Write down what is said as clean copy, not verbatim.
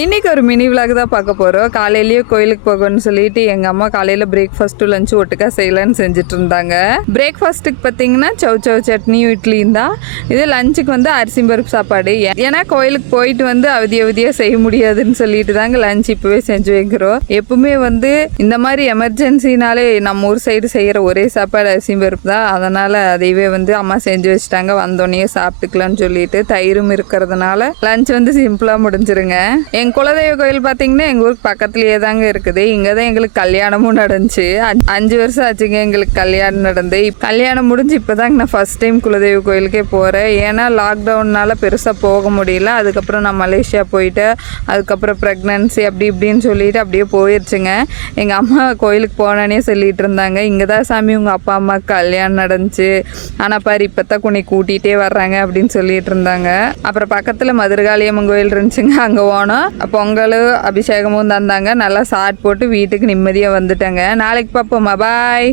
இன்றைக்கி ஒரு mini vlog தான் பார்க்க போகிறோம். காலையிலேயே கோயிலுக்கு போகணும்னு சொல்லிட்டு எங்கள் அம்மா காலையில் பிரேக்ஃபாஸ்ட்டு லஞ்சு ஒட்டுக்கா செய்யலான்னு செஞ்சுட்டு இருந்தாங்க. பிரேக்ஃபாஸ்ட்டுக்கு பார்த்தீங்கன்னா சவு சட்னியும் இட்லியும் தான். இது லஞ்சுக்கு வந்து அரிசி பருப்பு சாப்பாடு. ஏன்னா கோயிலுக்கு போயிட்டு வந்து அவதியாக செய்ய முடியாதுன்னு சொல்லிட்டு தாங்க லஞ்ச் இப்போவே செஞ்சு வைக்கிறோம். எப்பவுமே வந்து இந்த மாதிரி எமர்ஜென்சினாலே நம்ம ஊர் சைடு செய்கிற ஒரே சாப்பாடு அரிசி பருப்பு தான். அதனால் அதையவே வந்து அம்மா செஞ்சு வச்சுட்டாங்க. வந்தோடனே சாப்பிட்டுக்கலான்னு சொல்லிட்டு தயிரும் இருக்கிறதுனால லஞ்ச் வந்து சிம்பிளாக முடிஞ்சிருங்க. எங்கள் குலதெய்வ கோயில் பார்த்தீங்கன்னா எங்கள் ஊருக்கு பக்கத்துலேயே தாங்க இருக்குது. இங்கே தான் எங்களுக்கு கல்யாணமும் நடந்துச்சு. 5 வருஷம் ஆச்சுங்க எங்களுக்கு கல்யாணம் நடந்து. கல்யாணம் முடிஞ்சு இப்போ தாங்க நான் ஃபஸ்ட் டைம் குலதெய்வ கோயிலுக்கே போகிறேன். ஏன்னா லாக்டவுனால் பெருசாக போக முடியல. அதுக்கப்புறம் நான் மலேசியா போயிட்டு அதுக்கப்புறம் ப்ரெக்னன்சி அப்படி இப்படின்னு சொல்லிட்டு அப்படியே போயிடுச்சுங்க. எங்கள் அம்மா கோயிலுக்கு போனானே சொல்லிட்டு இருந்தாங்க, இங்கே தான் சாமி உங்கள் அப்பா அம்மாவுக்கு கல்யாணம் நடந்துச்சு, ஆனால் பாரு இப்போ தான் உன்னை கூட்டிகிட்டே வர்றாங்க அப்படின்னு சொல்லிட்டு இருந்தாங்க. அப்புறம் பக்கத்தில் மதுரகாளியம்மன் கோயில் இருந்துச்சுங்க, அங்கே போனோம். பொங்கல் அபிஷேகமும் தந்தாங்க. நல்லா சாட் போட்டு வீட்டுக்கு நிம்மதியாக வந்துட்டேங்க. நாளைக்கு பார்ப்போமா, பாய்.